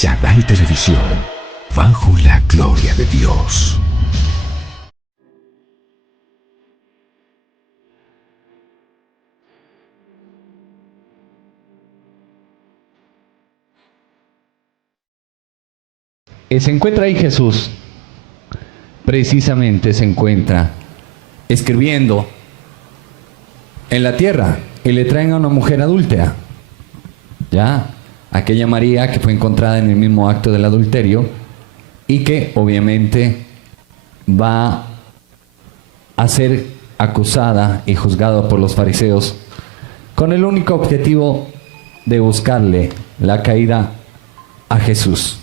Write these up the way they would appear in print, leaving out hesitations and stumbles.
Canal Televisión, bajo la gloria de Dios. Se encuentra ahí Jesús, precisamente se encuentra escribiendo en la tierra y le traen a una mujer adúltera, ya, aquella María que fue encontrada en el mismo acto del adulterio y que obviamente va a ser acusada y juzgada por los fariseos con el único objetivo de buscarle la caída a Jesús.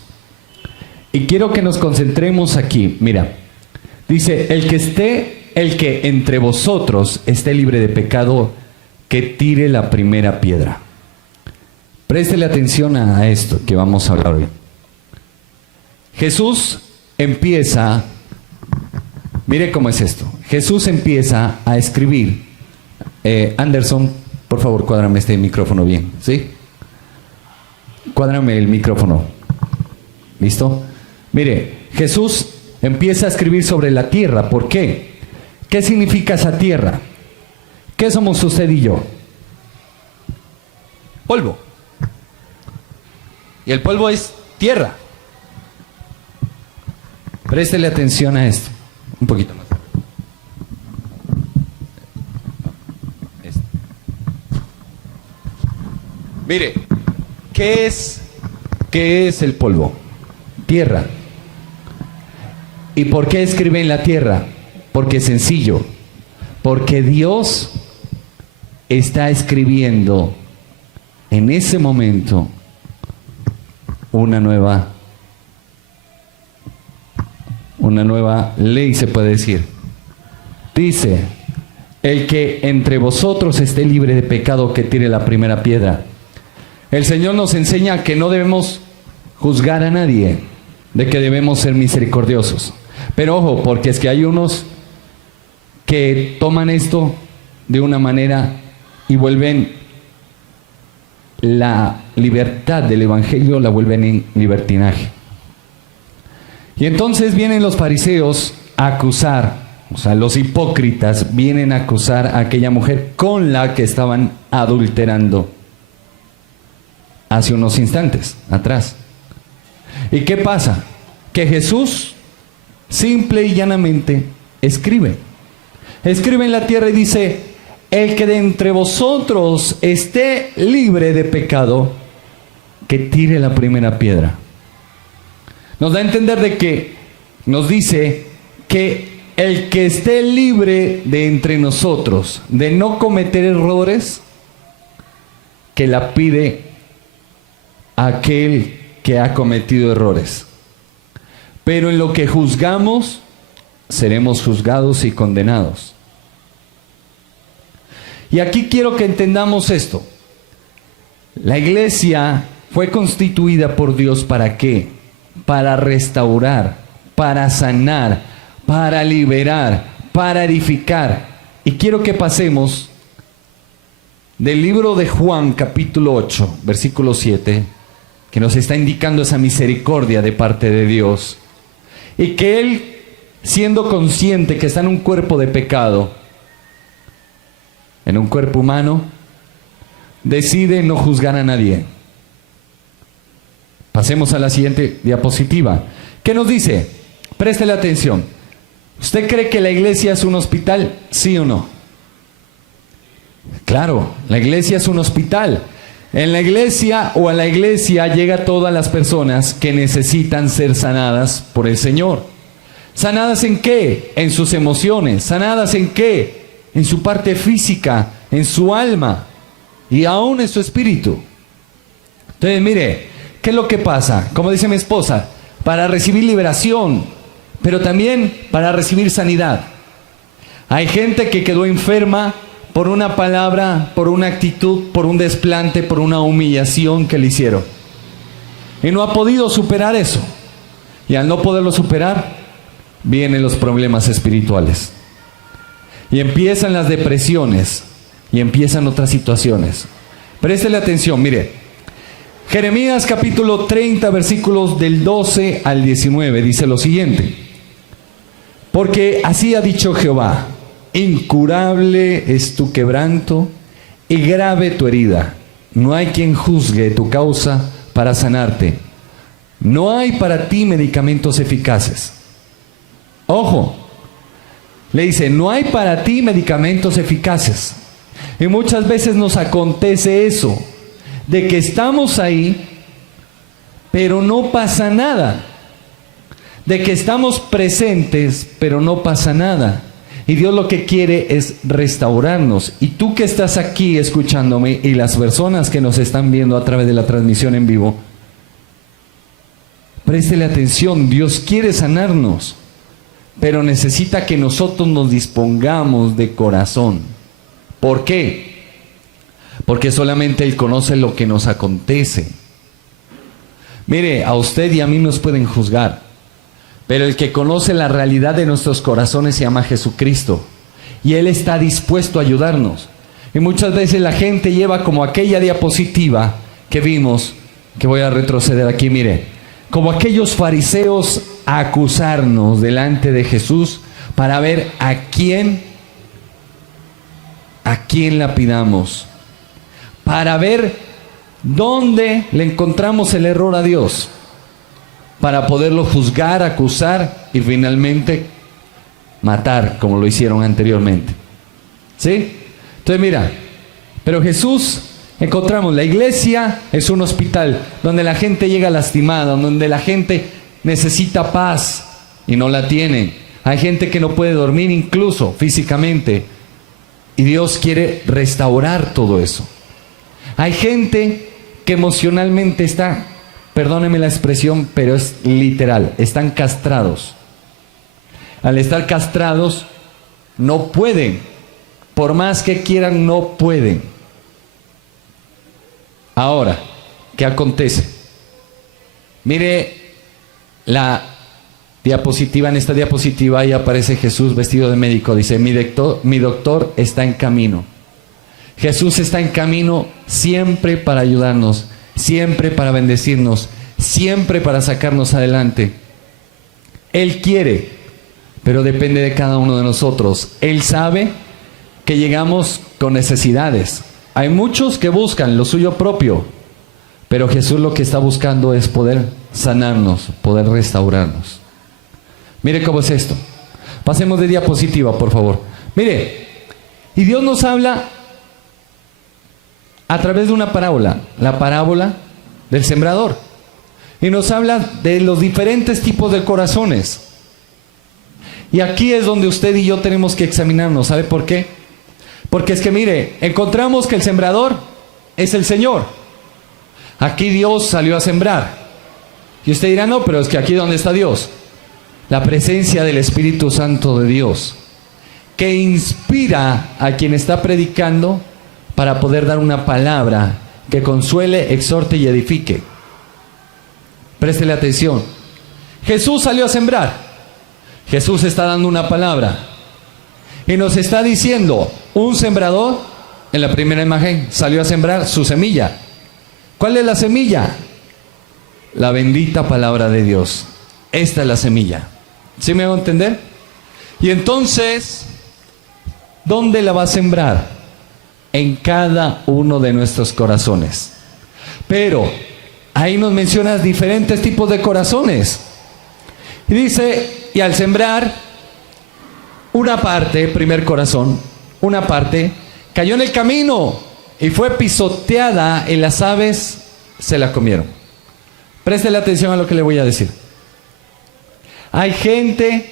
Y quiero que nos concentremos aquí. Mira, dice, el que entre vosotros esté libre de pecado, que tire la primera piedra. Préstele atención a esto que vamos a hablar hoy. Jesús empieza, mire cómo es esto. Jesús empieza a escribir. Anderson, por favor, cuádrame este micrófono bien, ¿sí? Cuádrame el micrófono. ¿Listo? Mire, Jesús empieza a escribir sobre la tierra. ¿Por qué? ¿Qué significa esa tierra? ¿Qué somos usted y yo? Polvo. Y el polvo es tierra. Préstele atención a esto. Un poquito más. Mire, ¿qué es el polvo? Tierra. ¿Y por qué escribe en la tierra? Porque es sencillo. Porque Dios está escribiendo en ese momento una nueva ley, se puede decir. Dice, el que entre vosotros esté libre de pecado, que tire la primera piedra. El Señor nos enseña que no debemos juzgar a nadie, de que debemos ser misericordiosos. Pero ojo, porque es que hay unos que toman esto de una manera y vuelven la libertad del evangelio, la vuelven en libertinaje. Y entonces vienen los fariseos a acusar, o sea, los hipócritas vienen a acusar a aquella mujer con la que estaban adulterando hace unos instantes atrás. ¿Y qué pasa? Que Jesús simple y llanamente escribe en la tierra y dice, el que de entre vosotros esté libre de pecado, que tire la primera piedra. Nos da a entender de que nos dice que el que esté libre de entre nosotros de no cometer errores, que la pide aquel que ha cometido errores. Pero en lo que juzgamos, seremos juzgados y condenados. Y aquí quiero que entendamos esto. La iglesia fue constituida por Dios ¿para qué? Para restaurar, para sanar, para liberar, para edificar. Y quiero que pasemos del libro de Juan, capítulo 8, versículo 7, que nos está indicando esa misericordia de parte de Dios. Y que Él, siendo consciente que está en un cuerpo de pecado, en un cuerpo humano, decide no juzgar a nadie. Pasemos a la siguiente diapositiva. ¿Qué nos dice? Préstele atención. ¿Usted cree que la iglesia es un hospital? ¿Sí o no? Claro, la iglesia es un hospital. En la iglesia o a la iglesia llega todas las personas que necesitan ser sanadas por el Señor. ¿Sanadas en qué? En sus emociones. ¿Sanadas en qué? En su parte física, en su alma y aún en su espíritu. Entonces, mire, ¿qué es lo que pasa? Como dice mi esposa, para recibir liberación, pero también para recibir sanidad. Hay gente que quedó enferma por una palabra, por una actitud, por un desplante, por una humillación que le hicieron. Y no ha podido superar eso. Y al no poderlo superar, vienen los problemas espirituales. Y empiezan las depresiones. Y empiezan otras situaciones. Préstele atención, mire. Jeremías capítulo 30, versículos del 12 al 19, dice lo siguiente: porque así ha dicho Jehová, incurable es tu quebranto y grave tu herida. No hay quien juzgue tu causa para sanarte. No hay para ti medicamentos eficaces. Ojo, le dice, no hay para ti medicamentos eficaces. Y muchas veces nos acontece eso, de que estamos ahí, pero no pasa nada. De que estamos presentes, pero no pasa nada. Y Dios lo que quiere es restaurarnos. Y tú que estás aquí escuchándome y las personas que nos están viendo a través de la transmisión en vivo, préstele atención. Dios quiere sanarnos, pero necesita que nosotros nos dispongamos de corazón. ¿Por qué? Porque solamente Él conoce lo que nos acontece. Mire, a usted y a mí nos pueden juzgar, pero el que conoce la realidad de nuestros corazones se llama Jesucristo. Y Él está dispuesto a ayudarnos. Y muchas veces la gente lleva como aquella diapositiva que vimos, que voy a retroceder aquí, mire, como aquellos fariseos a acusarnos delante de Jesús para ver a quién lapidamos, para ver dónde le encontramos el error a Dios, para poderlo juzgar, acusar y finalmente matar, como lo hicieron anteriormente. ¿Sí? Entonces mira, pero Jesús, encontramos, la iglesia es un hospital donde la gente llega lastimada, donde la gente necesita paz y no la tiene. Hay gente que no puede dormir incluso físicamente, y Dios quiere restaurar todo eso. Hay gente que emocionalmente está, perdóneme la expresión, pero es literal, están castrados. Al estar castrados, no pueden, por más que quieran, no pueden. Ahora, ¿qué acontece? Mire la diapositiva. En esta diapositiva ahí aparece Jesús vestido de médico. Dice, mi doctor está en camino. Jesús está en camino siempre para ayudarnos, siempre para bendecirnos, siempre para sacarnos adelante. Él quiere, pero depende de cada uno de nosotros. Él sabe que llegamos con necesidades. Hay muchos que buscan lo suyo propio, pero Jesús lo que está buscando es poder sanarnos, poder restaurarnos. Mire cómo es esto. Pasemos de diapositiva, por favor. Mire, y Dios nos habla a través de una parábola, la parábola del sembrador. Y nos habla de los diferentes tipos de corazones. Y aquí es donde usted y yo tenemos que examinarnos. ¿Sabe por qué? Porque es que mire, encontramos que el sembrador es el Señor. Aquí Dios salió a sembrar. Y usted dirá, no, pero es que aquí ¿dónde está Dios? La presencia del Espíritu Santo de Dios, que inspira a quien está predicando para poder dar una palabra que consuele, exhorte y edifique. Préstele atención. Jesús salió a sembrar. Jesús está dando una palabra y nos está diciendo, un sembrador, en la primera imagen, salió a sembrar su semilla. ¿Cuál es la semilla? La bendita palabra de Dios. Esta es la semilla. ¿Sí me va a entender? Y entonces, ¿dónde la va a sembrar? En cada uno de nuestros corazones. Pero ahí nos menciona diferentes tipos de corazones. Y dice, y al sembrar, una parte, primer corazón, una parte, cayó en el camino y fue pisoteada y las aves se la comieron. Préstele atención a lo que le voy a decir. Hay gente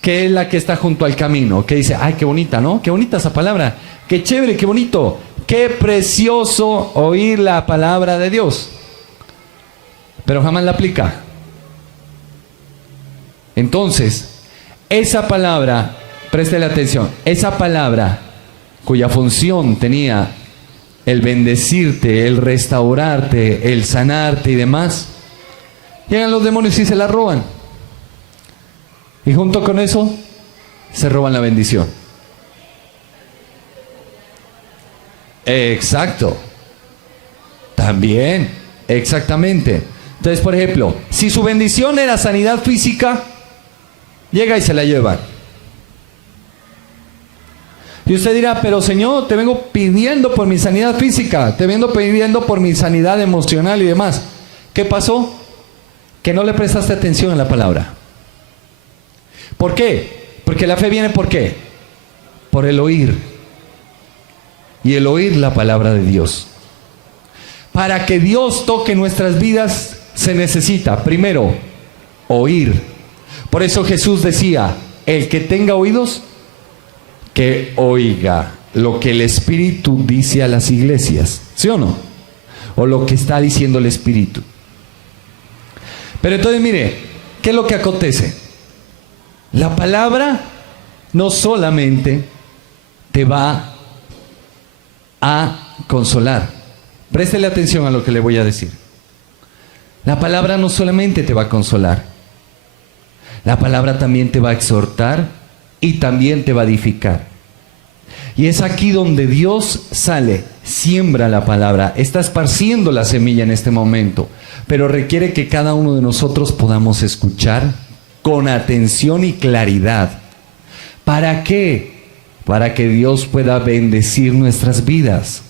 que es la que está junto al camino, que dice, ay, qué bonita, ¿no? Qué bonita esa palabra, qué chévere, qué bonito, qué precioso oír la palabra de Dios. Pero jamás la aplica. Entonces, esa palabra, préstele atención, esa palabra cuya función tenía el bendecirte, el restaurarte, el sanarte y demás, llegan los demonios y se la roban. Y junto con eso, se roban la bendición. Exacto. También, Exactamente. Entonces, por ejemplo, si su bendición era sanidad física, llega y se la lleva. Y usted dirá, pero Señor, te vengo pidiendo por mi sanidad física, te vengo pidiendo por mi sanidad emocional y demás. ¿Qué pasó? Que no le prestaste atención a la palabra. ¿Por qué? Porque la fe viene ¿por qué? Por el oír. Y el oír la palabra de Dios. Para que Dios toque nuestras vidas se necesita, primero, oír. Por eso Jesús decía, el que tenga oídos, que oiga lo que el Espíritu dice a las iglesias. ¿Sí o no? O lo que está diciendo el Espíritu. Pero entonces mire, ¿qué es lo que acontece? La palabra no solamente te va a consolar. Préstele atención a lo que le voy a decir. La palabra no solamente te va a consolar. La palabra también te va a exhortar y también te va a edificar. Y es aquí donde Dios sale, siembra la palabra, está esparciendo la semilla en este momento, pero requiere que cada uno de nosotros podamos escuchar con atención y claridad. ¿Para qué? Para que Dios pueda bendecir nuestras vidas.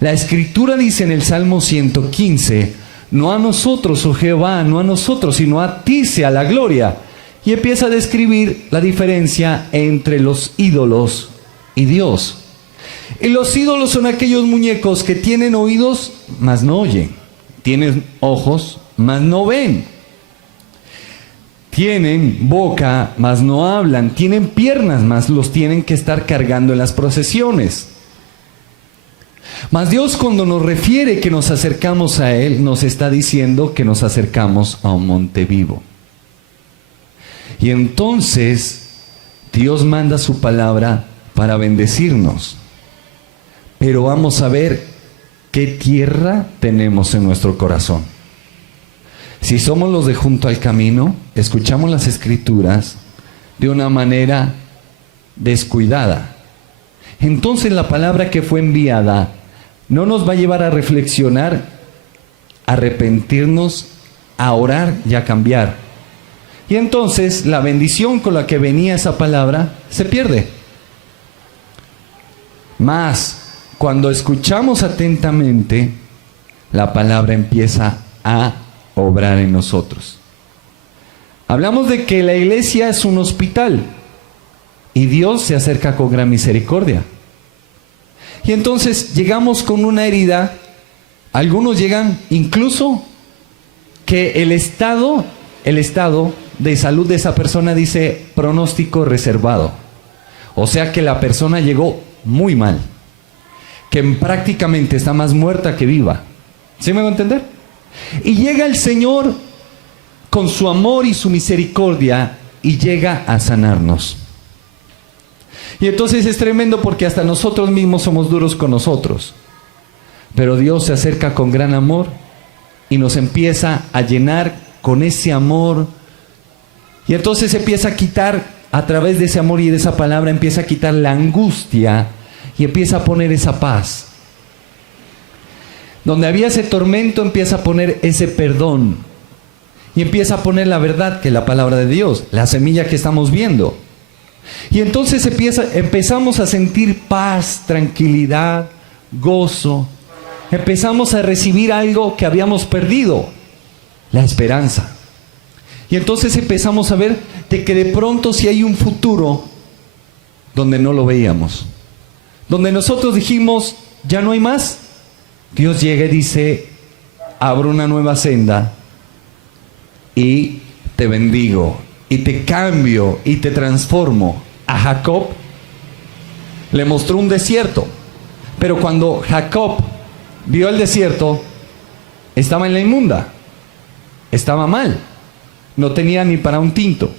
La Escritura dice en el Salmo 115, no a nosotros, oh Jehová, no a nosotros, sino a ti sea la gloria. Y empieza a describir la diferencia entre los ídolos y Dios. Y los ídolos son aquellos muñecos que tienen oídos, mas no oyen. Tienen ojos, mas no ven. Tienen boca, mas no hablan. Tienen piernas, mas los tienen que estar cargando en las procesiones. Mas Dios, cuando nos refiere que nos acercamos a Él, nos está diciendo que nos acercamos a un monte vivo. Y entonces Dios manda su palabra para bendecirnos. Pero vamos a ver qué tierra tenemos en nuestro corazón. Si somos los de junto al camino, escuchamos las Escrituras de una manera descuidada. Entonces la palabra que fue enviada no nos va a llevar a reflexionar, a arrepentirnos, a orar y a cambiar. Y entonces la bendición con la que venía esa palabra se pierde. Mas, cuando escuchamos atentamente, la palabra empieza a obrar en nosotros. Hablamos de que la iglesia es un hospital y Dios se acerca con gran misericordia. Y entonces llegamos con una herida, algunos llegan incluso que el estado de salud de esa persona dice pronóstico reservado. O sea que la persona llegó muy mal, que prácticamente está más muerta que viva. ¿Sí me va a entender? Y llega el Señor con su amor y su misericordia y llega a sanarnos. Y entonces es tremendo porque hasta nosotros mismos somos duros con nosotros. Pero Dios se acerca con gran amor y nos empieza a llenar con ese amor. Y entonces empieza a quitar, a través de ese amor y de esa palabra, empieza a quitar la angustia y empieza a poner esa paz. Donde había ese tormento, empieza a poner ese perdón. Y empieza a poner la verdad, que es la palabra de Dios, la semilla que estamos viendo. Y entonces empezamos a sentir paz, tranquilidad, gozo. Empezamos a recibir algo que habíamos perdido, la esperanza. Y entonces empezamos a ver de que de pronto sí hay un futuro donde no lo veíamos. Donde nosotros dijimos, ya no hay más. Dios llega y dice, abro una nueva senda y te bendigo y te cambio y te transformo. A Jacob le mostró un desierto, pero cuando Jacob vio el desierto, estaba en la inmunda, estaba mal, no tenía ni para un tinto.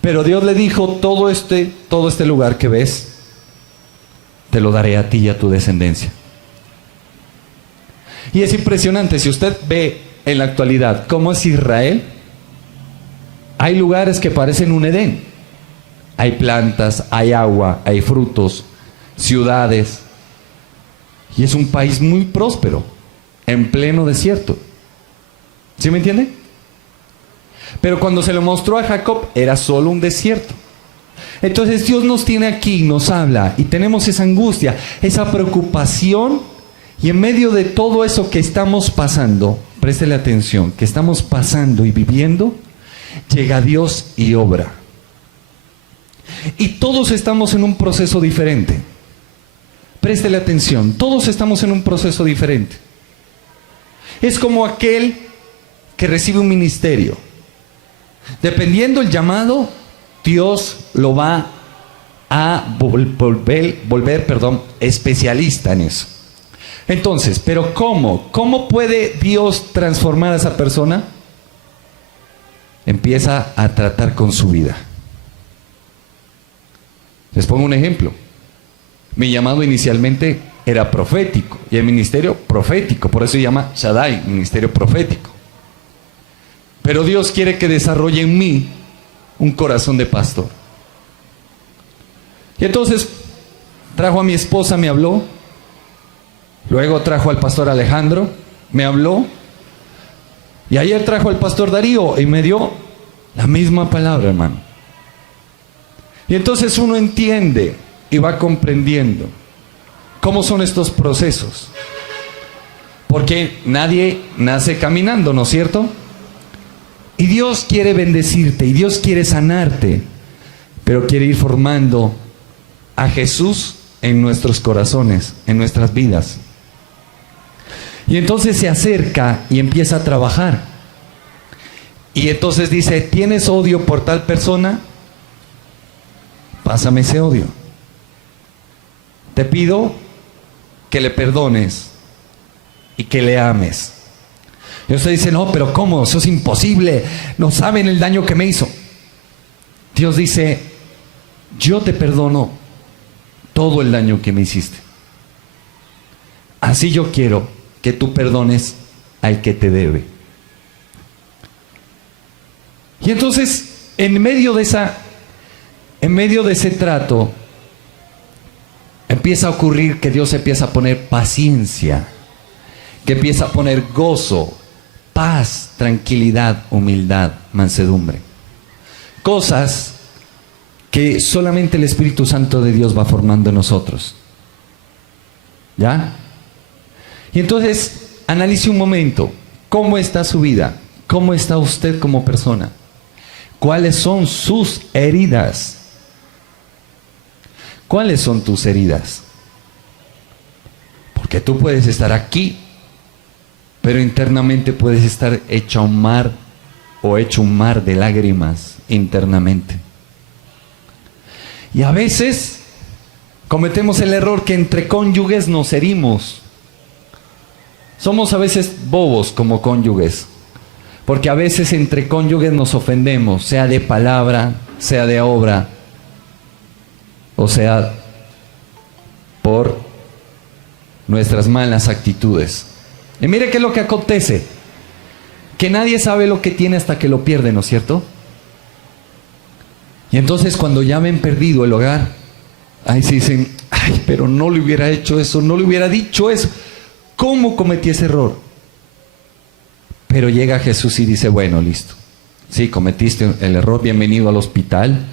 Pero Dios le dijo, todo este lugar que ves, te lo daré a ti y a tu descendencia. Y es impresionante, si usted ve en la actualidad cómo es Israel, hay lugares que parecen un Edén. Hay plantas, hay agua, hay frutos, ciudades. Y es un país muy próspero. en pleno desierto. ¿Sí me entiende? Pero cuando se lo mostró a Jacob, era solo un desierto. Entonces Dios nos tiene aquí, nos habla, y tenemos esa angustia, esa preocupación, y en medio de todo eso que estamos pasando, préstele atención, que estamos pasando y viviendo, llega Dios y obra. Y todos estamos en un proceso diferente. Préstele atención, todos estamos en un proceso diferente. Es como aquel que recibe un ministerio. Dependiendo el llamado, Dios lo va a volver, especialista en eso. Entonces, ¿pero cómo? ¿Cómo puede Dios transformar a esa persona? Empieza a tratar con su vida. Les pongo un ejemplo. Mi llamado inicialmente era profético, y el ministerio profético, por eso se llama Shaddai, ministerio profético. Pero Dios quiere que desarrolle en mí un corazón de pastor. Y entonces trajo a mi esposa, me habló. Luego trajo al pastor Alejandro, me habló. Y ayer trajo al pastor Darío y me dio la misma palabra, hermano. Y entonces uno entiende y va comprendiendo cómo son estos procesos. Porque nadie nace caminando, ¿no es cierto? Y Dios quiere bendecirte, y Dios quiere sanarte, pero quiere ir formando a Jesús en nuestros corazones, en nuestras vidas. Y entonces se acerca y empieza a trabajar. Y entonces dice, ¿tienes odio por tal persona? Pásame ese odio. Te pido que le perdones y que le ames. Y usted dice, no, pero ¿cómo? Eso es imposible. No saben el daño que me hizo. Dios dice, yo te perdono todo el daño que me hiciste. Así yo quiero que tú perdones al que te debe. Y entonces, en medio de ese trato, empieza a ocurrir que Dios empieza a poner paciencia, que empieza a poner gozo, paz, tranquilidad, humildad, mansedumbre. Cosas que solamente el Espíritu Santo de Dios va formando en nosotros. ¿Ya? Y entonces, analice un momento, ¿cómo está su vida? ¿Cómo está usted como persona? ¿Cuáles son sus heridas? ¿Cuáles son tus heridas? Porque tú puedes estar aquí, pero internamente puedes estar hecho un mar de lágrimas internamente. Y a veces cometemos el error que entre cónyuges nos herimos. Somos a veces bobos como cónyuges, porque a veces entre cónyuges nos ofendemos, sea de palabra, sea de obra, o sea, por nuestras malas actitudes. Y mire qué es lo que acontece, que nadie sabe lo que tiene hasta que lo pierde, ¿no es cierto? Y entonces cuando ya ven perdido el hogar, ahí se dicen, ay, pero no le hubiera hecho eso, no le hubiera dicho eso. ¿Cómo cometí ese error? Pero llega Jesús y dice, bueno, listo. Sí, cometiste el error, bienvenido al hospital.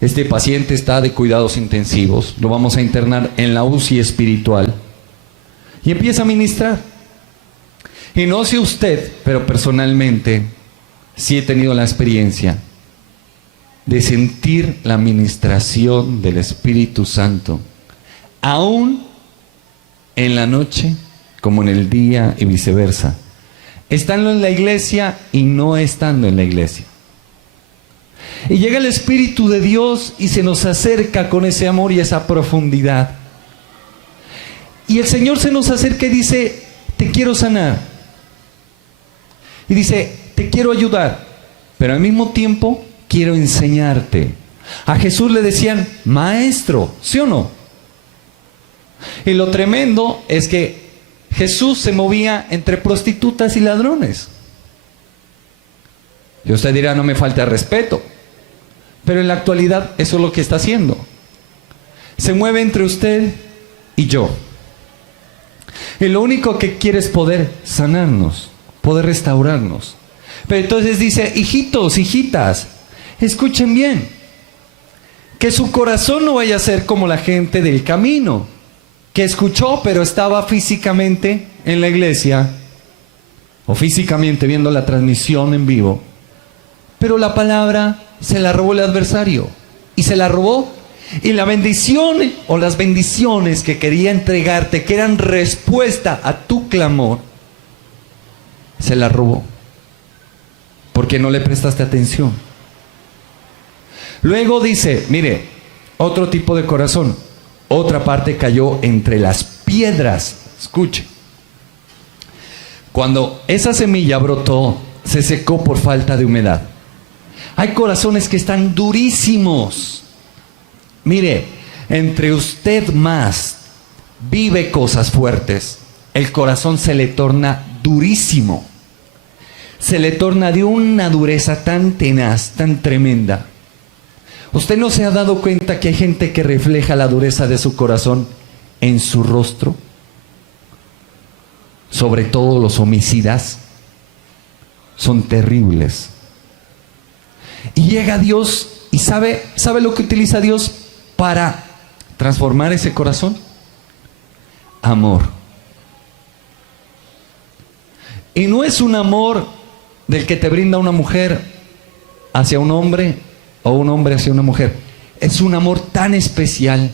Este paciente está de cuidados intensivos, lo vamos a internar en la UCI espiritual. Y empieza a ministrar. Y no sé usted, pero personalmente sí he tenido la experiencia de sentir la ministración del Espíritu Santo, aún en la noche como en el día y viceversa, estando en la iglesia y no estando en la iglesia. Y llega el Espíritu de Dios y se nos acerca con ese amor y esa profundidad. Y el Señor se nos acerca y dice, te quiero sanar. Y dice, te quiero ayudar, pero al mismo tiempo quiero enseñarte. A Jesús le decían, maestro, ¿sí o no? Y lo tremendo es que Jesús se movía entre prostitutas y ladrones. Y usted dirá, no me falta respeto. Pero en la actualidad eso es lo que está haciendo. Se mueve entre usted y yo. Y lo único que quiere es poder sanarnos, poder restaurarnos. Pero entonces dice, hijitos, hijitas, escuchen bien, que su corazón no vaya a ser como la gente del camino, que escuchó pero estaba físicamente en la iglesia, o físicamente viendo la transmisión en vivo, pero la palabra se la robó el adversario, y se la robó, y la bendición o las bendiciones que quería entregarte, que eran respuesta a tu clamor, se la robó, porque no le prestaste atención. Luego dice, mire, otro tipo de corazón, otra parte cayó entre las piedras. Escuche, cuando esa semilla brotó, se secó por falta de humedad. Hay corazones que están durísimos. Mire, entre usted más vive cosas fuertes, el corazón se le torna durísimo. Se le torna de una dureza tan tenaz, tan tremenda. ¿Usted no se ha dado cuenta que hay gente que refleja la dureza de su corazón en su rostro? Sobre todo los homicidas. Son terribles. Y llega Dios y ¿sabe lo que utiliza Dios para transformar ese corazón? Amor. Y no es un amor del que te brinda una mujer hacia un hombre o un hombre hacia una mujer. Es un amor tan especial.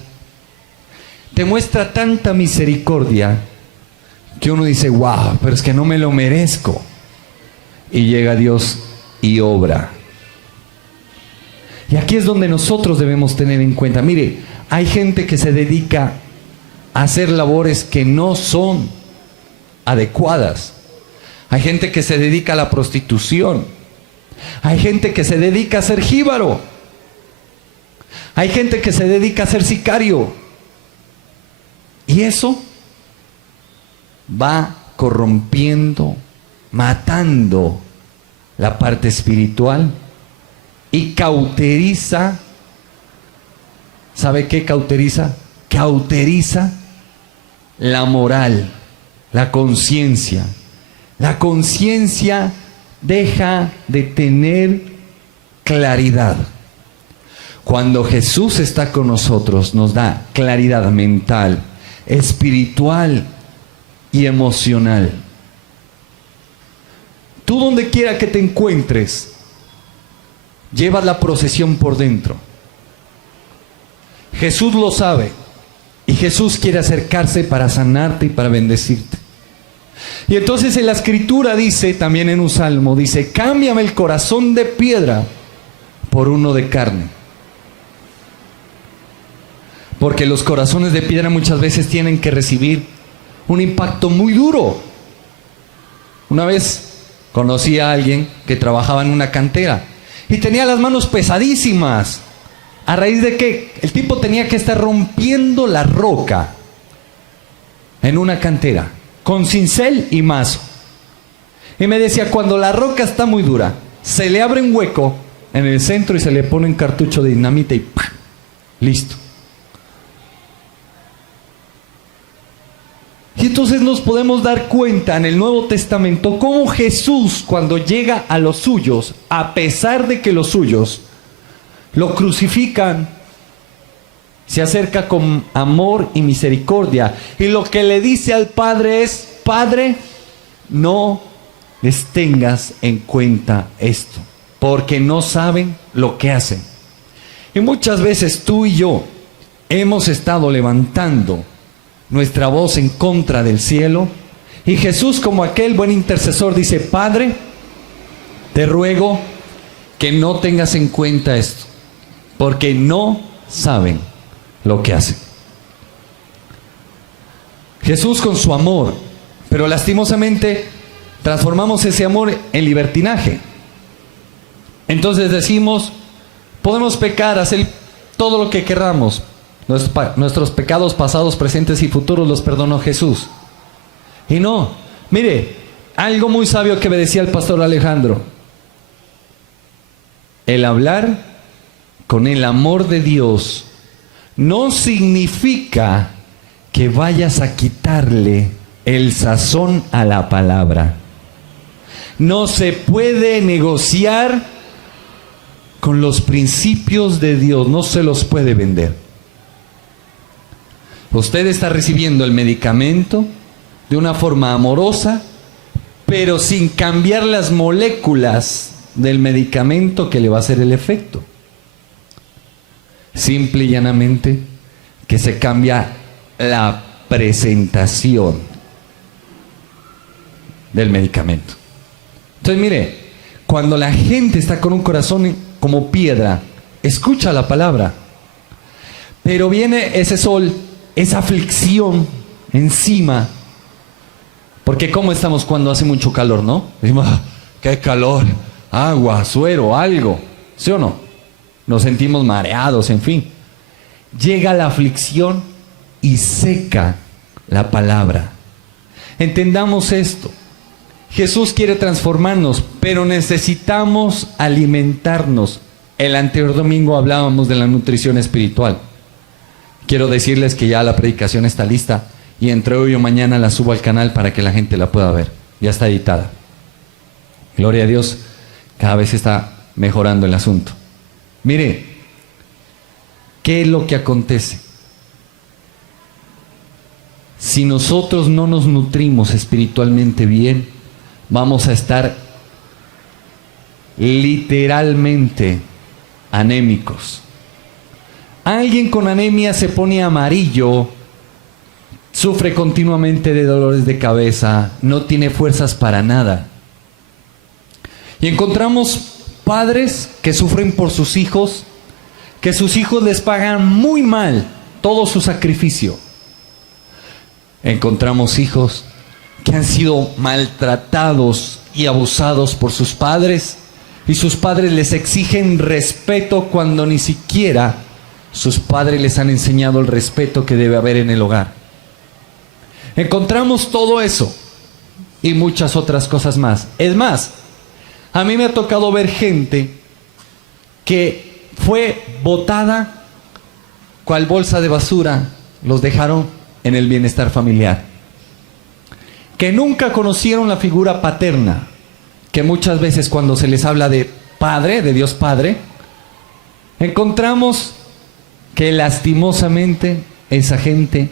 Te muestra tanta misericordia que uno dice, wow, pero es que no me lo merezco. Y llega Dios y obra. Y aquí es donde nosotros debemos tener en cuenta. Mire, hay gente que se dedica a hacer labores que no son adecuadas. Hay gente que se dedica a la prostitución. Hay gente que se dedica a ser jíbaro. Hay gente que se dedica a ser sicario. Y eso va corrompiendo, matando la parte espiritual y cauteriza. ¿Sabe qué cauteriza? Cauteriza la moral, la conciencia. La conciencia deja de tener claridad. Cuando Jesús está con nosotros, nos da claridad mental, espiritual y emocional. Tú donde quiera que te encuentres, llevas la procesión por dentro. Jesús lo sabe y Jesús quiere acercarse para sanarte y para bendecirte. Y entonces en la escritura dice, también en un salmo, dice, cámbiame el corazón de piedra por uno de carne. Porque los corazones de piedra muchas veces tienen que recibir un impacto muy duro. Una vez conocí a alguien que trabajaba en una cantera y tenía las manos pesadísimas. ¿A raíz de qué? El tipo tenía que estar rompiendo la roca en una cantera con cincel y mazo. Y me decía, cuando la roca está muy dura, se le abre un hueco en el centro y se le pone un cartucho de dinamita y ¡pam! Listo. Y entonces nos podemos dar cuenta en el Nuevo Testamento cómo Jesús, cuando llega a los suyos, a pesar de que los suyos lo crucifican, se acerca con amor y misericordia. Y lo que le dice al Padre es, Padre, no les tengas en cuenta esto, porque no saben lo que hacen. Y muchas veces tú y yo hemos estado levantando nuestra voz en contra del cielo, y Jesús, como aquel buen intercesor, dice, Padre, te ruego que no tengas en cuenta esto, porque no saben lo que hacen. Jesús con su amor, pero lastimosamente transformamos ese amor en libertinaje. Entonces decimos, podemos pecar, hacer todo lo que queramos. Nuestros pecados pasados, presentes y futuros los perdonó Jesús. Y no, mire, algo muy sabio que me decía el pastor Alejandro: el hablar con el amor de Dios no significa que vayas a quitarle el sazón a la palabra. No se puede negociar con los principios de Dios, no se los puede vender. Usted está recibiendo el medicamento de una forma amorosa, pero sin cambiar las moléculas del medicamento que le va a hacer el efecto. Simple y llanamente que se cambia la presentación del medicamento. Entonces mire, cuando la gente está con un corazón como piedra, escucha la palabra, pero viene ese sol, esa aflicción encima, porque ¿cómo estamos cuando hace mucho calor, no? Decimos, qué calor, agua, suero, algo, ¿sí o no? Nos sentimos mareados, en fin. Llega la aflicción y seca la palabra. Entendamos esto. Jesús quiere transformarnos, pero necesitamos alimentarnos. El anterior domingo hablábamos de la nutrición espiritual. Quiero decirles que ya la predicación está lista y entre hoy o mañana la subo al canal para que la gente la pueda ver. Ya está editada. Gloria a Dios, cada vez está mejorando el asunto. Mire, ¿qué es lo que acontece? Si nosotros no nos nutrimos espiritualmente bien, vamos a estar literalmente anémicos. Alguien con anemia se pone amarillo, sufre continuamente de dolores de cabeza, no tiene fuerzas para nada. Y encontramos padres que sufren por sus hijos, que sus hijos les pagan muy mal todo su sacrificio. Encontramos hijos que han sido maltratados y abusados por sus padres, y sus padres les exigen respeto cuando ni siquiera sus padres les han enseñado el respeto que debe haber en el hogar. Encontramos todo eso y muchas otras cosas más. Es más, a mí me ha tocado ver gente que fue botada cual bolsa de basura, los dejaron en el bienestar familiar, que nunca conocieron la figura paterna, que muchas veces cuando se les habla de Padre, de Dios Padre, encontramos que lastimosamente esa gente,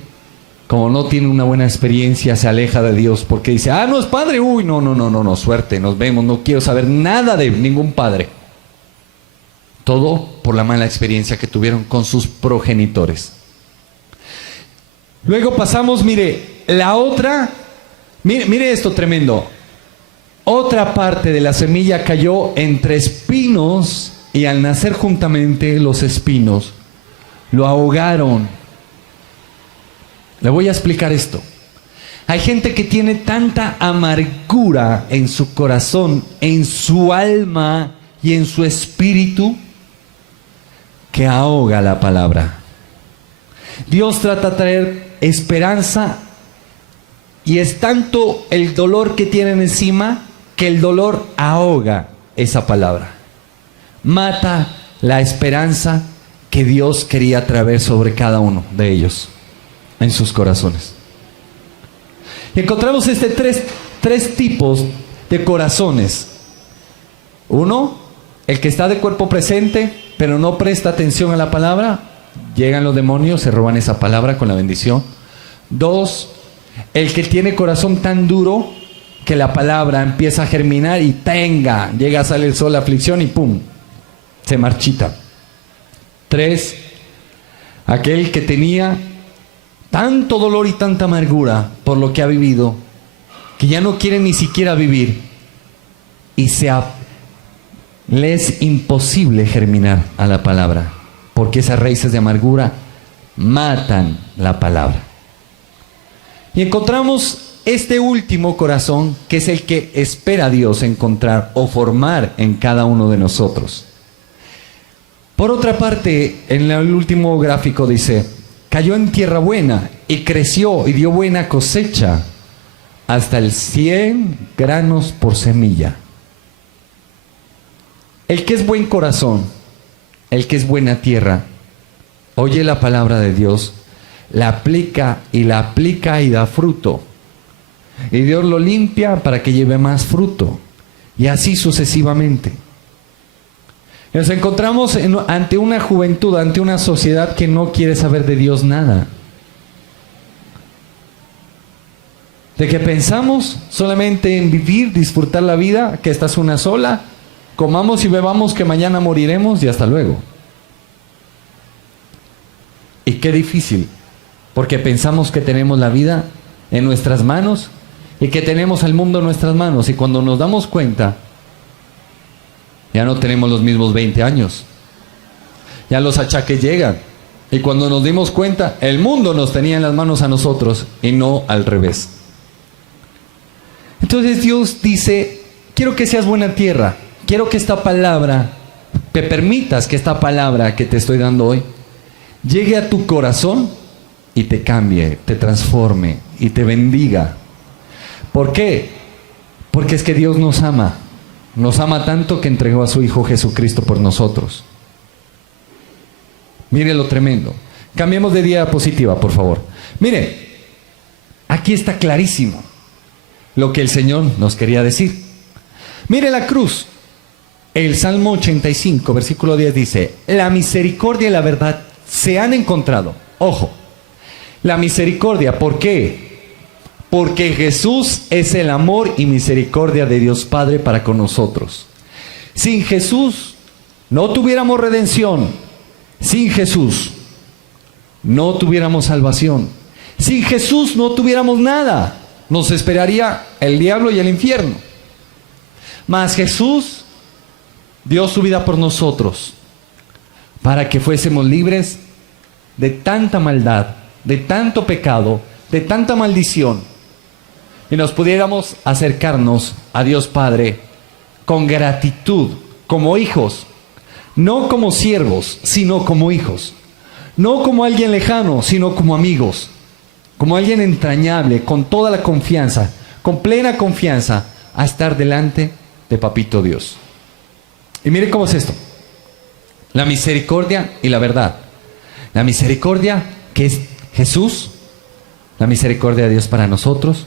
como no tiene una buena experiencia, se aleja de Dios porque dice, no es padre, uy, no, suerte, nos vemos, no quiero saber nada de ningún padre. Todo por la mala experiencia que tuvieron con sus progenitores. Luego pasamos, mire, la otra, mire esto tremendo. Otra parte de la semilla cayó entre espinos y al nacer juntamente los espinos lo ahogaron. Le voy a explicar esto. Hay gente que tiene tanta amargura en su corazón, en su alma y en su espíritu, que ahoga la palabra. Dios trata de traer esperanza y es tanto el dolor que tienen encima que el dolor ahoga esa palabra. Mata la esperanza que Dios quería traer sobre cada uno de ellos en sus corazones. Y encontramos tres tipos de corazones. Uno, el que está de cuerpo presente, pero no presta atención a la palabra. Llegan los demonios, se roban esa palabra con la bendición. Dos, el que tiene corazón tan duro que la palabra empieza a germinar y llega a salir el sol, la aflicción y ¡pum!, se marchita. Tres, aquel que tenía tanto dolor y tanta amargura por lo que ha vivido, que ya no quiere ni siquiera vivir y le es imposible germinar a la palabra, porque esas raíces de amargura matan la palabra. Y encontramos este último corazón, que es el que espera a Dios encontrar o formar en cada uno de nosotros. Por otra parte, en el último gráfico dice, cayó en tierra buena y creció y dio buena cosecha, hasta el 100 granos por semilla. El que es buen corazón, el que es buena tierra, oye la palabra de Dios, la aplica y da fruto. Y Dios lo limpia para que lleve más fruto. Y así sucesivamente. Nos encontramos ante una juventud, ante una sociedad que no quiere saber de Dios nada. De que pensamos solamente en vivir, disfrutar la vida, que esta es una sola, comamos y bebamos que mañana moriremos y hasta luego. Y qué difícil, porque pensamos que tenemos la vida en nuestras manos y que tenemos al mundo en nuestras manos, y cuando nos damos cuenta, ya no tenemos los mismos 20 años. Ya los achaques llegan. Y cuando nos dimos cuenta, el mundo nos tenía en las manos a nosotros y no al revés. Entonces Dios dice, quiero que seas buena tierra. Quiero que esta palabra, que permitas que esta palabra que te estoy dando hoy, llegue a tu corazón y te cambie, te transforme y te bendiga. ¿Por qué? Porque es que Dios nos ama. Nos ama tanto que entregó a su Hijo Jesucristo por nosotros. Mire lo tremendo. Cambiemos de diapositiva, por favor. Mire, aquí está clarísimo lo que el Señor nos quería decir. Mire la cruz. El Salmo 85, versículo 10 dice, la misericordia y la verdad se han encontrado. Ojo, la misericordia, ¿por qué? Porque Jesús es el amor y misericordia de Dios Padre para con nosotros. Sin Jesús no tuviéramos redención. Sin Jesús no tuviéramos salvación. Sin Jesús no tuviéramos nada. Nos esperaría el diablo y el infierno. Mas Jesús dio su vida por nosotros para que fuésemos libres de tanta maldad, de tanto pecado, de tanta maldición, y nos pudiéramos acercarnos a Dios Padre con gratitud, como hijos, no como siervos, sino como hijos, no como alguien lejano, sino como amigos, como alguien entrañable, con toda la confianza, con plena confianza, a estar delante de Papito Dios. Y mire cómo es esto: la misericordia y la verdad. La misericordia, que es Jesús, la misericordia de Dios para nosotros,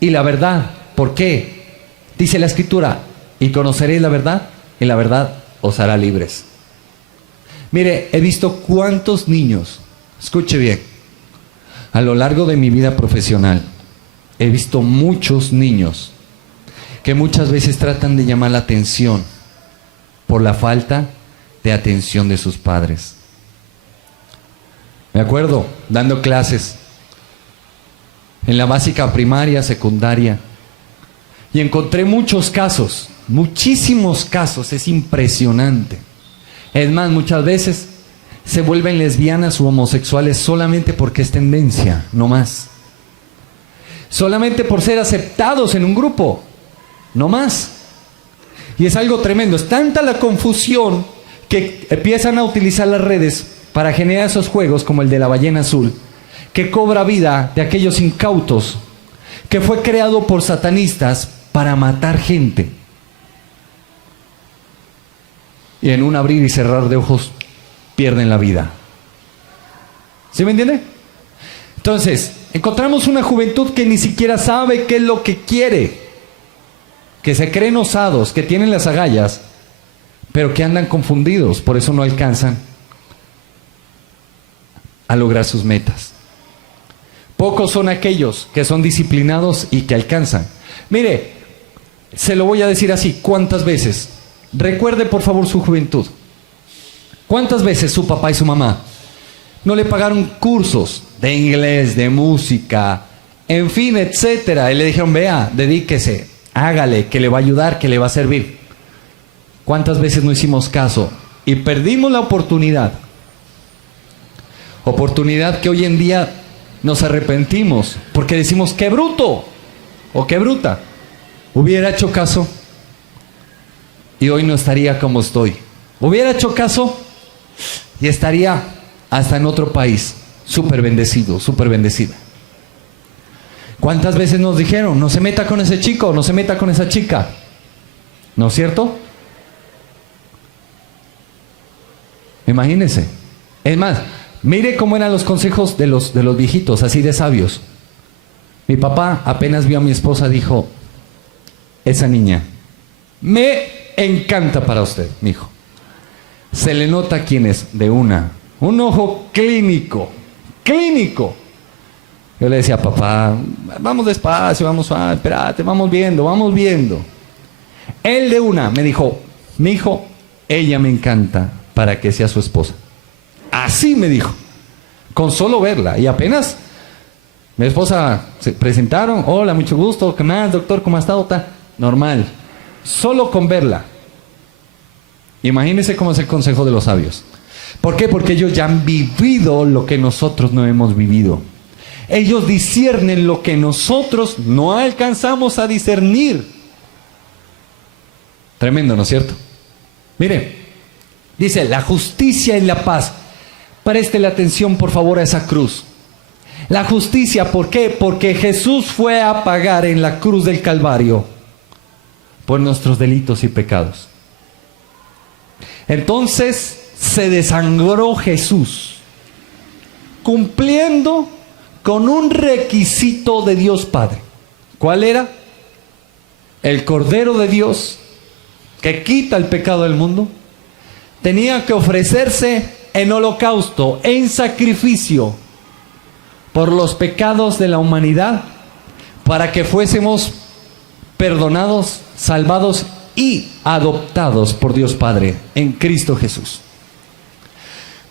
y la verdad. ¿Por qué? Dice la Escritura, y conoceréis la verdad, y la verdad os hará libres. Mire, he visto cuántos niños, escuche bien, a lo largo de mi vida profesional, he visto muchos niños que muchas veces tratan de llamar la atención por la falta de atención de sus padres. Me acuerdo, dando clases en la básica, primaria, secundaria, y encontré muchos casos, muchísimos casos, es impresionante. Es más, muchas veces se vuelven lesbianas u homosexuales solamente porque es tendencia, no más. Solamente por ser aceptados en un grupo, no más. Y es algo tremendo, es tanta la confusión que empiezan a utilizar las redes para generar esos juegos como el de la ballena azul, que cobra vida de aquellos incautos, que fue creado por satanistas para matar gente. Y en un abrir y cerrar de ojos pierden la vida. ¿Sí me entiende? Entonces, encontramos una juventud que ni siquiera sabe qué es lo que quiere, que se creen osados, que tienen las agallas, pero que andan confundidos, por eso no alcanzan a lograr sus metas. Pocos son aquellos que son disciplinados y que alcanzan. Mire, se lo voy a decir así, ¿cuántas veces? Recuerde por favor su juventud. ¿Cuántas veces su papá y su mamá no le pagaron cursos de inglés, de música, en fin, etcétera? Y le dijeron, vea, dedíquese, hágale, que le va a ayudar, que le va a servir. ¿Cuántas veces no hicimos caso y perdimos la oportunidad? Oportunidad que hoy en día nos arrepentimos porque decimos, qué bruto o qué bruta. Hubiera hecho caso y hoy no estaría como estoy. Hubiera hecho caso y estaría hasta en otro país, súper bendecido, súper bendecida. ¿Cuántas veces nos dijeron, no se meta con ese chico, no se meta con esa chica? ¿No es cierto? Imagínense. Es más, mire cómo eran los consejos de los viejitos, así de sabios. Mi papá apenas vio a mi esposa, dijo: esa niña me encanta para usted, mi hijo. Se le nota quién es, de una. Un ojo clínico, clínico. Yo le decía: papá, vamos despacio, vamos, espérate, vamos viendo, vamos viendo. Él de una me dijo: mi hijo, ella me encanta para que sea su esposa. Así me dijo, con solo verla. Y apenas mi esposa se presentaron: hola, mucho gusto, ¿qué más, doctor? ¿Cómo ha estado? Normal. Solo con verla. Imagínense cómo es el consejo de los sabios. ¿Por qué? Porque ellos ya han vivido lo que nosotros no hemos vivido. Ellos disciernen lo que nosotros no alcanzamos a discernir. Tremendo, ¿no es cierto? Mire, dice: la justicia y la paz. Préstele atención, por favor, a esa cruz. La justicia, ¿por qué? Porque Jesús fue a pagar en la cruz del Calvario por nuestros delitos y pecados. Entonces se desangró Jesús, cumpliendo con un requisito de Dios Padre. ¿Cuál era? El Cordero de Dios, que quita el pecado del mundo, tenía que ofrecerse en holocausto, en sacrificio, por los pecados de la humanidad, para que fuésemos perdonados, salvados y adoptados por Dios Padre en Cristo Jesús.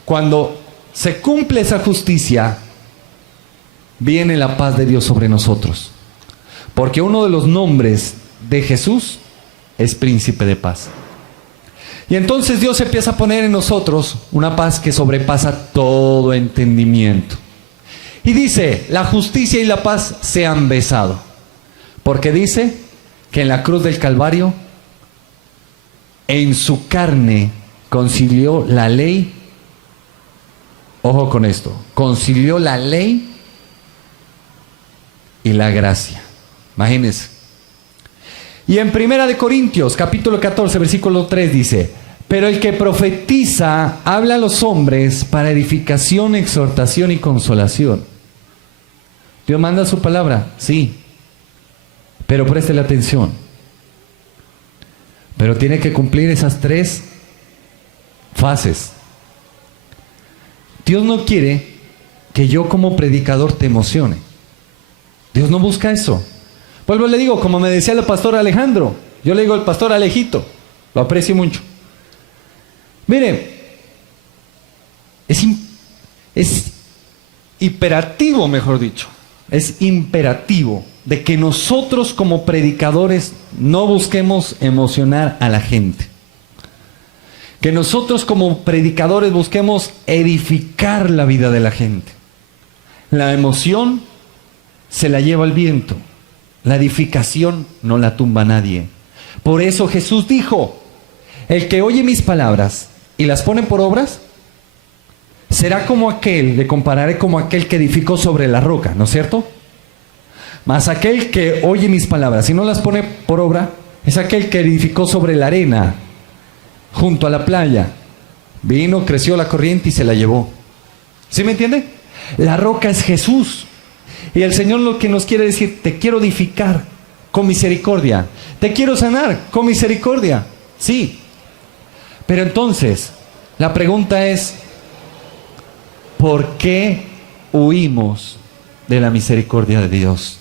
Cuando se cumple esa justicia, viene la paz de Dios sobre nosotros, porque uno de los nombres de Jesús es Príncipe de Paz. Y entonces Dios empieza a poner en nosotros una paz que sobrepasa todo entendimiento. Y dice: la justicia y la paz se han besado, porque dice que en la cruz del Calvario, en su carne, concilió la ley. Ojo con esto: concilió la ley y la gracia. Imagínense. Y en 1 Corintios, capítulo 14, versículo 3 dice: pero el que profetiza habla a los hombres para edificación, exhortación y consolación. Dios manda su palabra, sí, pero préstele atención. Pero tiene que cumplir esas 3 fases. Dios no quiere que yo como predicador te emocione. Dios no busca eso. Vuelvo y le digo, como me decía el pastor Alejandro, yo le digo el pastor Alejito, lo aprecio mucho. Mire, es imperativo, mejor dicho, es imperativo de que nosotros como predicadores no busquemos emocionar a la gente. Que nosotros como predicadores busquemos edificar la vida de la gente. La emoción se la lleva el viento. La edificación no la tumba nadie. Por eso Jesús dijo: el que oye mis palabras y las pone por obras, será como aquel, le compararé como aquel que edificó sobre la roca, ¿no es cierto? Mas aquel que oye mis palabras y no las pone por obra, es aquel que edificó sobre la arena, junto a la playa. Vino, creció la corriente y se la llevó. ¿Sí me entiende? La roca es Jesús. Y el Señor lo que nos quiere decir: te quiero edificar con misericordia. Te quiero sanar con misericordia. Sí. Pero entonces, la pregunta es: ¿por qué huimos de la misericordia de Dios?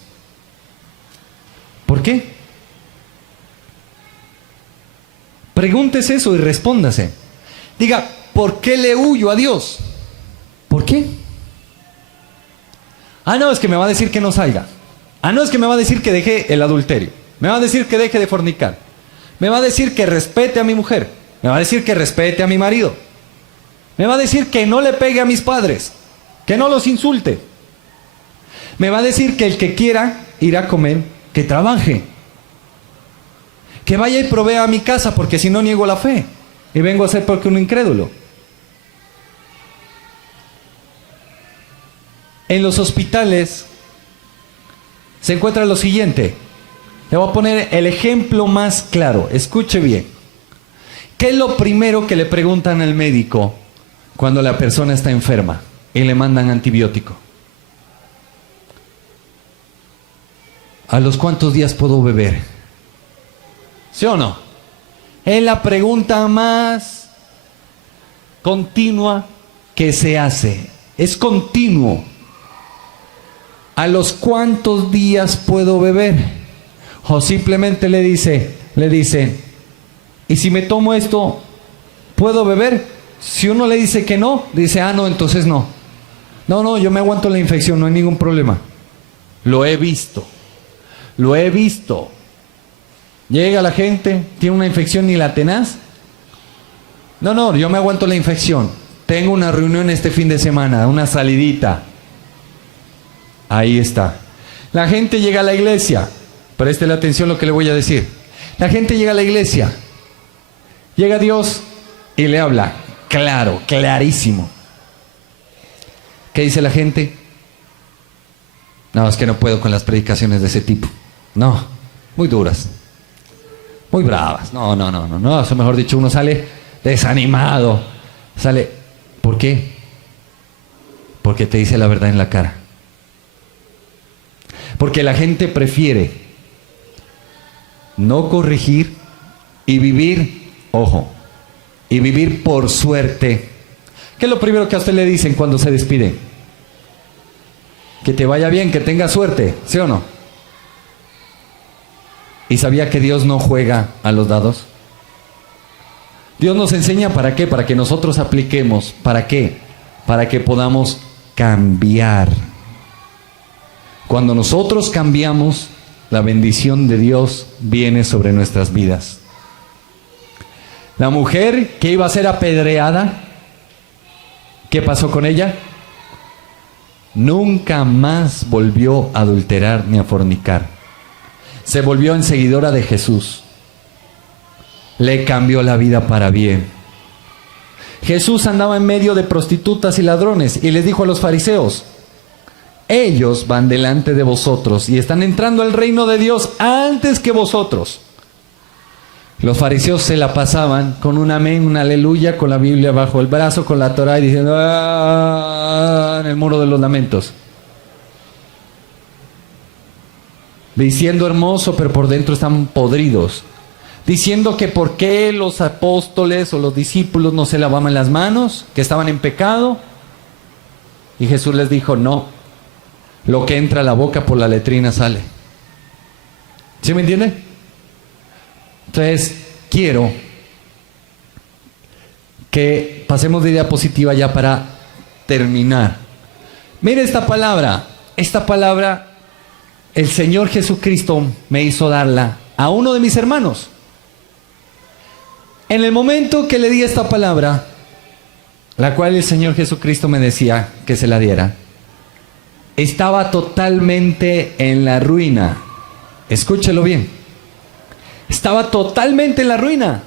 ¿Por qué? Pregúntese eso y respóndase. Diga: ¿por qué le huyo a Dios? ¿Por qué? Ah, no, es que me va a decir que no salga. Ah, no, es que me va a decir que deje el adulterio. Me va a decir que deje de fornicar. Me va a decir que respete a mi mujer. Me va a decir que respete a mi marido. Me va a decir que no le pegue a mis padres, que no los insulte. Me va a decir que el que quiera ir a comer, que trabaje. Que vaya y provea a mi casa, porque si no niego la fe. Y vengo a ser porque un incrédulo. En los hospitales se encuentra lo siguiente. Le voy a poner el ejemplo más claro. Escuche bien. ¿Qué es lo primero que le preguntan al médico cuando la persona está enferma y le mandan antibiótico? ¿A los cuántos días puedo beber? ¿Sí o no? Es la pregunta más continua que se hace. Es continuo. ¿A los cuántos días puedo beber? O simplemente le dice, ¿y si me tomo esto, puedo beber? Si uno le dice que no, dice, no, entonces no. No, yo me aguanto la infección, no hay ningún problema. Lo he visto. Llega la gente, tiene una infección y la tenaz. No, yo me aguanto la infección. Tengo una reunión este fin de semana, una salidita. Ahí está. La gente llega a la iglesia. Préstele atención a lo que le voy a decir. La gente llega a la iglesia. Llega Dios y le habla. Claro, clarísimo. ¿Qué dice la gente? No, es que no puedo con las predicaciones de ese tipo. No, muy duras. Muy bravas. No, eso mejor dicho, uno sale desanimado. ¿Por qué? Porque te dice la verdad en la cara. Porque la gente prefiere no corregir y vivir, ojo, y vivir por suerte. ¿Qué es lo primero que a usted le dicen cuando se despiden? Que te vaya bien, que tenga suerte, ¿sí o no? ¿Y sabía que Dios no juega a los dados? Dios nos enseña ¿para qué? Para que nosotros apliquemos. ¿Para qué? Para que podamos cambiar. Cuando nosotros cambiamos, la bendición de Dios viene sobre nuestras vidas. La mujer que iba a ser apedreada, ¿qué pasó con ella? Nunca más volvió a adulterar ni a fornicar. Se volvió en seguidora de Jesús. Le cambió la vida para bien. Jesús andaba en medio de prostitutas y ladrones y les dijo a los fariseos: ellos van delante de vosotros y están entrando al reino de Dios antes que vosotros. Los fariseos se la pasaban con un amén, un aleluya, con la Biblia bajo el brazo, con la Torá y diciendo en el muro de los lamentos. Diciendo hermoso, pero por dentro están podridos. Diciendo que por qué los apóstoles o los discípulos no se lavaban las manos, que estaban en pecado. Y Jesús les dijo: no, lo que entra a la boca por la letrina sale. ¿Sí me entiende? Entonces, quiero que pasemos de diapositiva ya para terminar. Mire esta palabra. Esta palabra, el Señor Jesucristo me hizo darla a uno de mis hermanos. En el momento que le di esta palabra, la cual el Señor Jesucristo me decía que se la diera, estaba totalmente en la ruina. Escúchelo bien. Estaba totalmente en la ruina.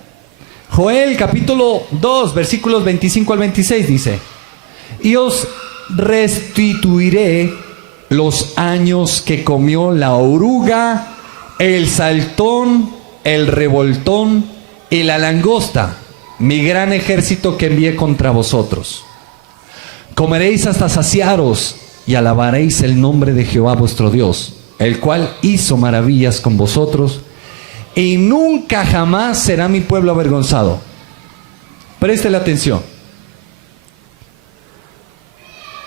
Joel capítulo 2 versículos 25 al 26 dice: y os restituiré los años que comió la oruga, el saltón, el revoltón y la langosta, mi gran ejército que envié contra vosotros. Comeréis hasta saciaros y alabaréis el nombre de Jehová vuestro Dios, el cual hizo maravillas con vosotros, y nunca jamás será mi pueblo avergonzado. Préstele atención.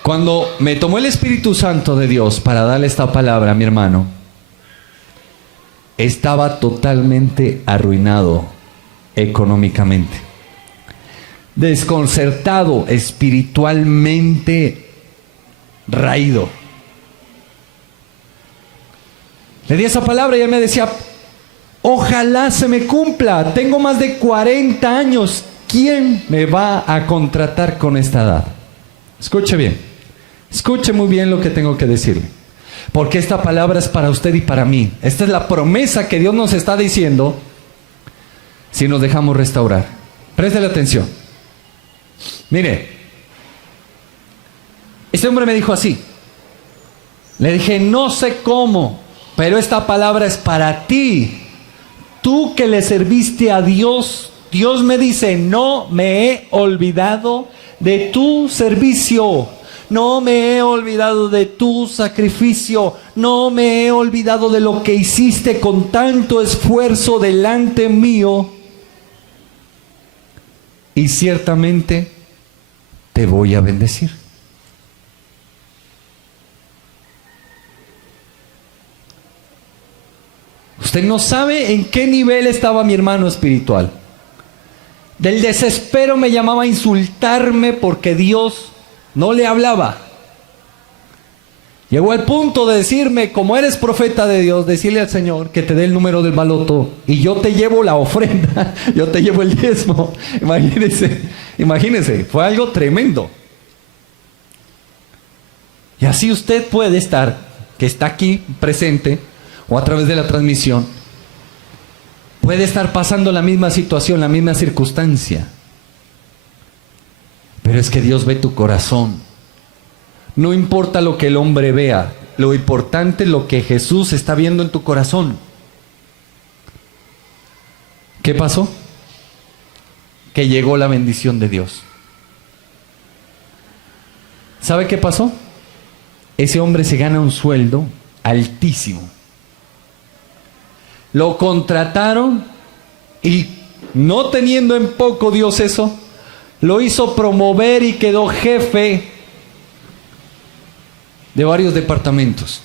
Cuando me tomó el Espíritu Santo de Dios para darle esta palabra a mi hermano, estaba totalmente arruinado económicamente, desconcertado espiritualmente, raído. Le di esa palabra y él me decía: ojalá se me cumpla, tengo más de 40 años, ¿quién me va a contratar con esta edad? Escuche bien, escuche muy bien lo que tengo que decirle, porque esta palabra es para usted y para mí. Esta es la promesa que Dios nos está diciendo si nos dejamos restaurar. Préstele atención. Mire, este hombre me dijo así. Le dije: no sé cómo, pero esta palabra es para ti. Tú que le serviste a Dios, Dios me dice: no me he olvidado de tu servicio. no me he olvidado de tu sacrificio, no me he olvidado de lo que hiciste con tanto esfuerzo delante mío, y ciertamente te voy a bendecir. Usted no sabe en qué nivel estaba mi hermano espiritual. Del desespero me llamaba a insultarme porque Dios no le hablaba. Llegó al punto de decirme, como eres profeta de Dios, decirle al Señor que te dé el número del baloto y yo te llevo la ofrenda, yo te llevo el diezmo. Imagínense, fue algo tremendo. Y así usted puede estar, que está aquí presente, o a través de la transmisión, puede estar pasando la misma situación, la misma circunstancia. Pero es que Dios ve tu corazón. No importa lo que el hombre vea, lo importante es lo que Jesús está viendo en tu corazón. ¿Qué pasó? Que llegó la bendición de Dios. ¿Sabe qué pasó? Ese hombre se gana un sueldo altísimo. Lo contrataron y, no teniendo en poco Dios eso, lo hizo promover y quedó jefe de varios departamentos.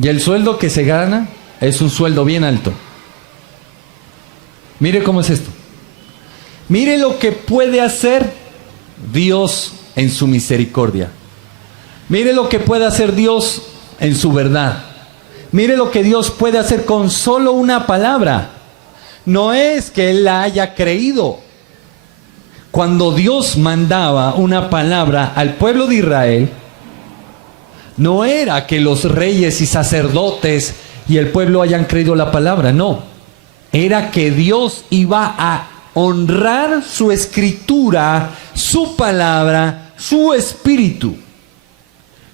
Y el sueldo que se gana es un sueldo bien alto. Mire cómo es esto. Mire lo que puede hacer Dios en su misericordia. Mire lo que puede hacer Dios en su verdad. Mire lo que Dios puede hacer con solo una palabra. No es que Él la haya creído. Cuando Dios mandaba una palabra al pueblo de Israel, no era que los reyes y sacerdotes y el pueblo hayan creído la palabra, no. Era que Dios iba a honrar su escritura, su palabra, su espíritu.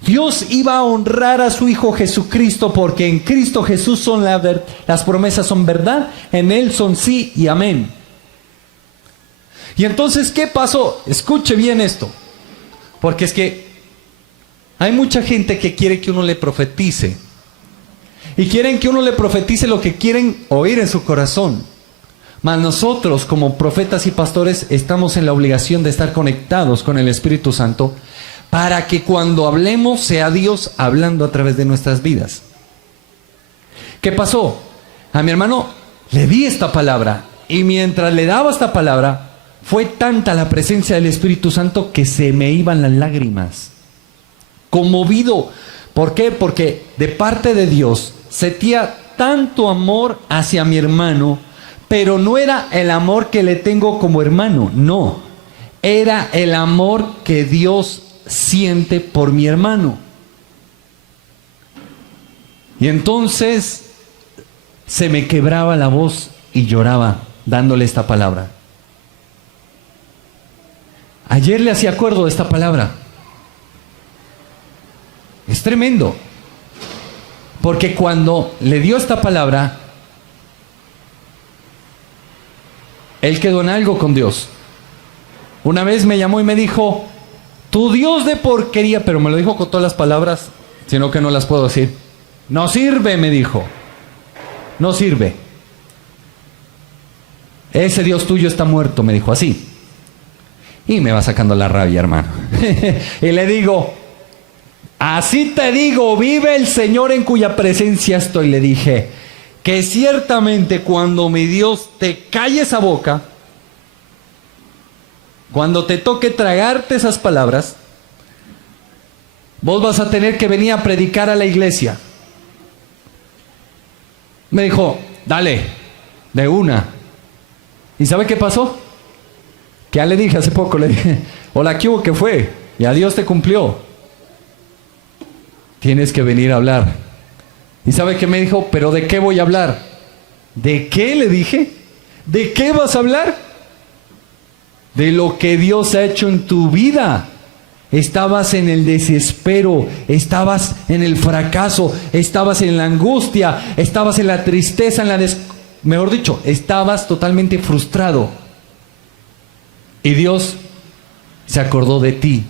Dios iba a honrar a su Hijo Jesucristo, porque en Cristo Jesús son las promesas son verdad, en Él son sí y amén. Y entonces, ¿qué pasó? Escuche bien esto, porque es que hay mucha gente que quiere que uno le profetice, y quieren que uno le profetice lo que quieren oír en su corazón. Mas nosotros, como profetas y pastores, estamos en la obligación de estar conectados con el Espíritu Santo, para que cuando hablemos sea Dios hablando a través de nuestras vidas. ¿Qué pasó? A mi hermano le di esta palabra, y mientras le daba esta palabra, fue tanta la presencia del Espíritu Santo que se me iban las lágrimas. Conmovido. ¿Por qué? Porque de parte de Dios sentía tanto amor hacia mi hermano, pero no era el amor que le tengo como hermano, no. Era el amor que Dios siente por mi hermano. Y entonces se me quebraba la voz y lloraba dándole esta palabra. Ayer le hacía acuerdo de esta palabra. Es tremendo, porque cuando le dio esta palabra, él quedó en algo con Dios. Una vez me llamó y me dijo: tu Dios de porquería, pero me lo dijo con todas las palabras, sino que no las puedo decir. No sirve, me dijo. No sirve. Ese Dios tuyo está muerto, me dijo así. Y me va sacando la rabia, hermano. Y le digo: así te digo, vive el Señor en cuya presencia estoy. Le dije que ciertamente cuando mi Dios te calle esa boca, cuando te toque tragarte esas palabras, vos vas a tener que venir a predicar a la iglesia. Me dijo: dale, de una. ¿Y sabe qué pasó? Que ya le dije hace poco, le dije: hola, ¿qué hubo? ¿Qué fue? Y a Dios te cumplió. Tienes que venir a hablar. ¿Y sabe qué me dijo? ¿Pero de qué voy a hablar? ¿De qué? Le dije. ¿De qué vas a hablar? De lo que Dios ha hecho en tu vida. Estabas en el desespero, estabas en el fracaso, estabas en la angustia, estabas en la tristeza, mejor dicho, estabas totalmente frustrado. Y Dios se acordó de ti.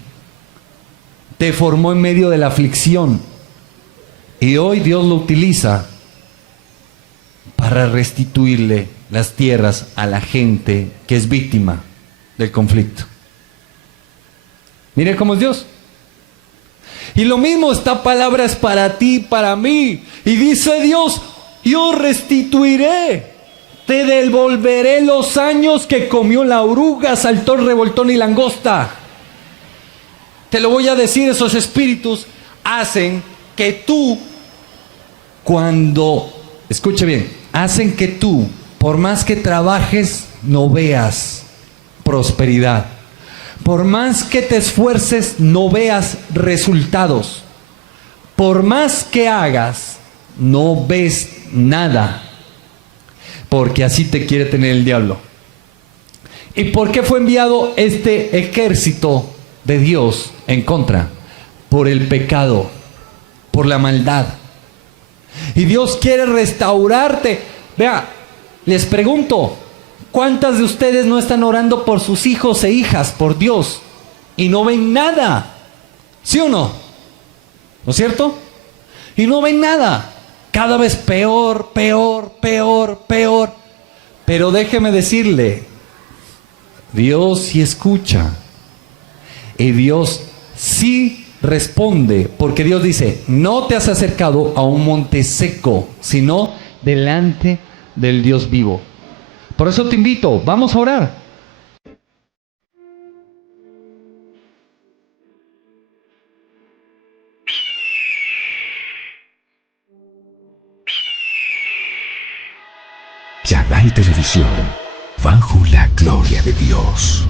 te formó en medio de la aflicción. Y hoy Dios lo utiliza para restituirle las tierras a la gente que es víctima del conflicto. Mire cómo es Dios. Y lo mismo, esta palabra es para ti, para mí. Y dice Dios, yo restituiré, te devolveré los años que comió la oruga, saltón, revoltón y langosta. Te lo voy a decir, esos espíritus hacen que tú, escuche bien, hacen que tú, por más que trabajes, no veas prosperidad. Por más que te esfuerces, no veas resultados. Por más que hagas, no ves nada. Porque así te quiere tener el diablo. ¿Y por qué fue enviado este ejército de Dios en contra? Por el pecado, por la maldad. Y Dios quiere restaurarte. Vea, les pregunto, ¿cuántas de ustedes no están orando por sus hijos e hijas, por Dios, y no ven nada? ¿Sí o no? ¿No es cierto? Y no ven nada. Cada vez peor, peor, peor, peor. Pero déjeme decirle, Dios sí escucha. Y Dios sí responde, porque Dios dice, no te has acercado a un monte seco, sino delante del Dios vivo. Por eso te invito, vamos a orar. Shaddai Televisión, bajo la gloria de Dios.